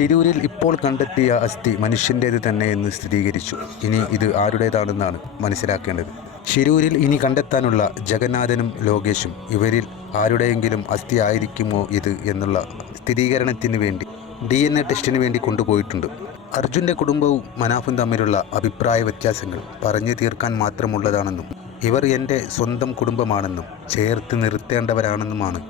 ഷിരൂരിൽ ഇപ്പോൾ കണ്ടെത്തിയ അസ്ഥി മനുഷ്യൻ്റേത് തന്നെയെന്ന് സ്ഥിരീകരിച്ചു. ഇനി ഇത് ആരുടേതാണെന്നാണ് മനസ്സിലാക്കേണ്ടത്. ഷിരൂരിൽ ഇനി കണ്ടെത്താനുള്ള ജഗന്നാഥനും ലോകേഷും ഇവരിൽ ആരുടെയെങ്കിലും അസ്ഥി ആയിരിക്കുമോ ഇത് എന്നുള്ള സ്ഥിരീകരണത്തിന് വേണ്ടി DNA ടെസ്റ്റിന് വേണ്ടി കൊണ്ടുപോയിട്ടുണ്ട്. അർജുൻ്റെ കുടുംബവും മനാഫും തമ്മിലുള്ള അഭിപ്രായ വ്യത്യാസങ്ങൾ പറഞ്ഞു തീർക്കാൻ മാത്രമുള്ളതാണെന്നും ഇവർ എൻ്റെ സ്വന്തം കുടുംബമാണെന്നും ചേർത്ത് നിർത്തേണ്ടവരാണെന്നുമാണ്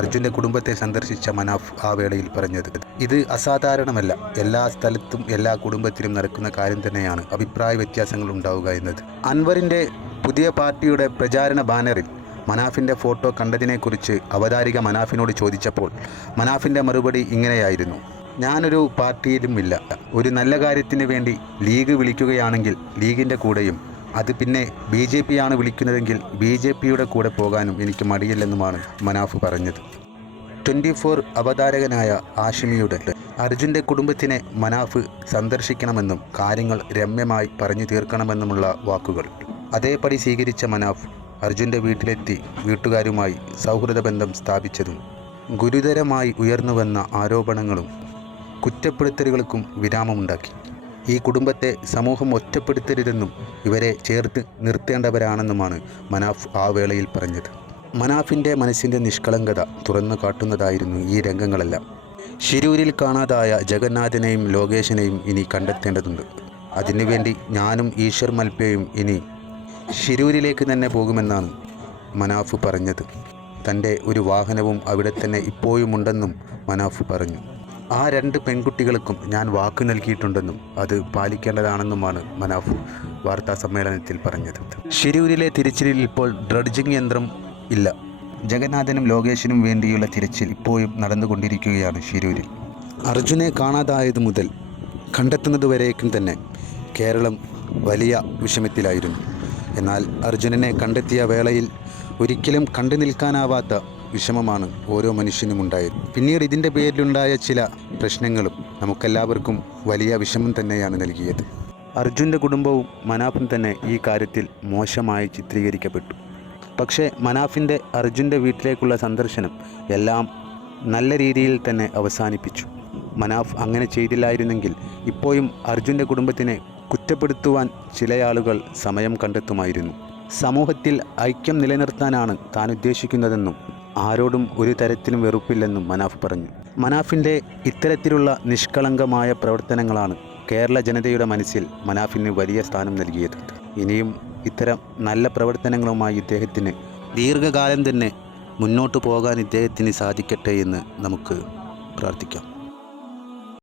അർജുൻ്റെ കുടുംബത്തെ സന്ദർശിച്ച മനാഫ് ആ വേളയിൽ പറഞ്ഞത്. ഇത് അസാധാരണമല്ല. എല്ലാ സ്ഥലത്തും എല്ലാ കുടുംബത്തിലും നടക്കുന്ന കാര്യം തന്നെയാണ് അഭിപ്രായ വ്യത്യാസങ്ങൾ ഉണ്ടാവുക എന്നത്. അൻവറിൻ്റെ പുതിയ പാർട്ടിയുടെ പ്രചാരണ ബാനറിൽ മനാഫിൻ്റെ ഫോട്ടോ കണ്ടതിനെക്കുറിച്ച് അവതാരിക മനാഫിനോട് ചോദിച്ചപ്പോൾ മനാഫിൻ്റെ മറുപടി ഇങ്ങനെയായിരുന്നു: ഞാനൊരു പാർട്ടിയിലും ഇല്ല. ഒരു നല്ല കാര്യത്തിന് വേണ്ടി ലീഗ് വിളിക്കുകയാണെങ്കിൽ ലീഗിൻ്റെ കൂടെയും, അത് പിന്നെ BJP ആണ് വിളിക്കുന്നതെങ്കിൽ BJPയുടെ കൂടെ പോകാനും എനിക്ക് മടിയില്ലെന്നുമാണ് മനാഫ് പറഞ്ഞത്. 24 അവതാരകനായ ആഷിമിയുടെ അർജുൻ്റെ കുടുംബത്തിനെ മനാഫ് സന്ദർശിക്കണമെന്നും കാര്യങ്ങൾ രമ്യമായി പറഞ്ഞു തീർക്കണമെന്നുമുള്ള വാക്കുകൾ അതേപടി സ്വീകരിച്ച മനാഫ് അർജുൻ്റെ വീട്ടിലെത്തി വീട്ടുകാരുമായി സൗഹൃദ ബന്ധം സ്ഥാപിച്ചതും ഗുരുതരമായി ഉയർന്നുവന്ന ആരോപണങ്ങളും കുറ്റപ്പെടുത്തലുകൾക്കും വിരാമമുണ്ടാക്കി. ഈ കുടുംബത്തെ സമൂഹം ഒറ്റപ്പെടുത്തരുതെന്നും ഇവരെ ചേർത്ത് നിർത്തേണ്ടവരാണെന്നുമാണ് മനാഫ് ആ വേളയിൽ പറഞ്ഞത്. മനാഫിൻ്റെ മനസ്സിൻ്റെ നിഷ്കളങ്കത തുറന്നു കാട്ടുന്നതായിരുന്നു ഈ രംഗങ്ങളെല്ലാം. ഷിരൂരിൽ കാണാതായ ജഗന്നാഥനെയും ലോകേഷിനെയും ഇനി കണ്ടെത്തേണ്ടതുണ്ട്. അതിനുവേണ്ടി ഞാനും ഈശ്വർ മൽപ്പയും ഇനി ഷിരൂരിലേക്ക് തന്നെ പോകുമെന്നാണ് മനാഫ് പറഞ്ഞത്. തൻ്റെ ഒരു വാഹനവും അവിടെ തന്നെ ഇപ്പോഴുമുണ്ടെന്നും മനാഫ് പറഞ്ഞു. ആ 2 പെൺകുട്ടികൾക്കും ഞാൻ വാക്ക് നൽകിയിട്ടുണ്ടെന്നും അത് പാലിക്കേണ്ടതാണെന്നുമാണ് മനാഫ് വാർത്താ സമ്മേളനത്തിൽ പറഞ്ഞത്. ഷിരൂരിലെ തിരച്ചിലിൽ ഇപ്പോൾ ഡ്രഡ്ജിംഗ് യന്ത്രം ഇല്ല. ജഗന്നാഥനും ലോകേഷിനും വേണ്ടിയുള്ള തിരച്ചിൽ ഇപ്പോഴും നടന്നുകൊണ്ടിരിക്കുകയാണ് ഷിരൂരിൽ. അർജുനെ കാണാതായത് മുതൽ കണ്ടെത്തുന്നതുവരേക്കും തന്നെ കേരളം വലിയ വിഷമത്തിലായിരുന്നു. എന്നാൽ അർജുനനെ കണ്ടെത്തിയ വേളയിൽ ഒരിക്കലും കണ്ടു നിൽക്കാനാവാത്ത വിഷമമാണ് ഓരോ മനുഷ്യനും ഉണ്ടായത്. പിന്നീട് ഇതിൻ്റെ പേരിലുണ്ടായ ചില പ്രശ്നങ്ങളും നമുക്കെല്ലാവർക്കും വലിയ വിഷമം തന്നെയാണ് നൽകിയത്. അർജുൻ്റെ കുടുംബവും മനാഫും തന്നെ ഈ കാര്യത്തിൽ മോശമായി ചിത്രീകരിക്കപ്പെട്ടു. പക്ഷേ മനാഫിൻ്റെ അർജുൻ്റെ വീട്ടിലേക്കുള്ള സന്ദർശനം എല്ലാം നല്ല രീതിയിൽ തന്നെ അവസാനിപ്പിച്ചു. മനാഫ് അങ്ങനെ ചെയ്തില്ലായിരുന്നെങ്കിൽ ഇപ്പോഴും അർജുൻ്റെ കുടുംബത്തിനെ കുറ്റപ്പെടുത്തുവാൻ ചിലയാളുകൾ സമയം കണ്ടെത്തുമായിരുന്നു. സമൂഹത്തിൽ ഐക്യം നിലനിർത്താനാണ് താൻ ഉദ്ദേശിക്കുന്നതെന്നും ആരോടും ഒരു തരത്തിലും വെറുപ്പില്ലെന്നും മനാഫ് പറഞ്ഞു. മനാഫിൻ്റെ ഇത്തരത്തിലുള്ള നിഷ്കളങ്കമായ പ്രവർത്തനങ്ങളാണ് കേരള ജനതയുടെ മനസ്സിൽ മനാഫിന് വലിയ സ്ഥാനം നൽകിയത്. ഇനിയും ഇത്തരം നല്ല പ്രവർത്തനങ്ങളുമായി ഇദ്ദേഹത്തിന് ദീർഘകാലം തന്നെ മുന്നോട്ട് പോകാൻ ഇദ്ദേഹത്തിന് സാധിക്കട്ടെ എന്ന് നമുക്ക് പ്രാർത്ഥിക്കാം.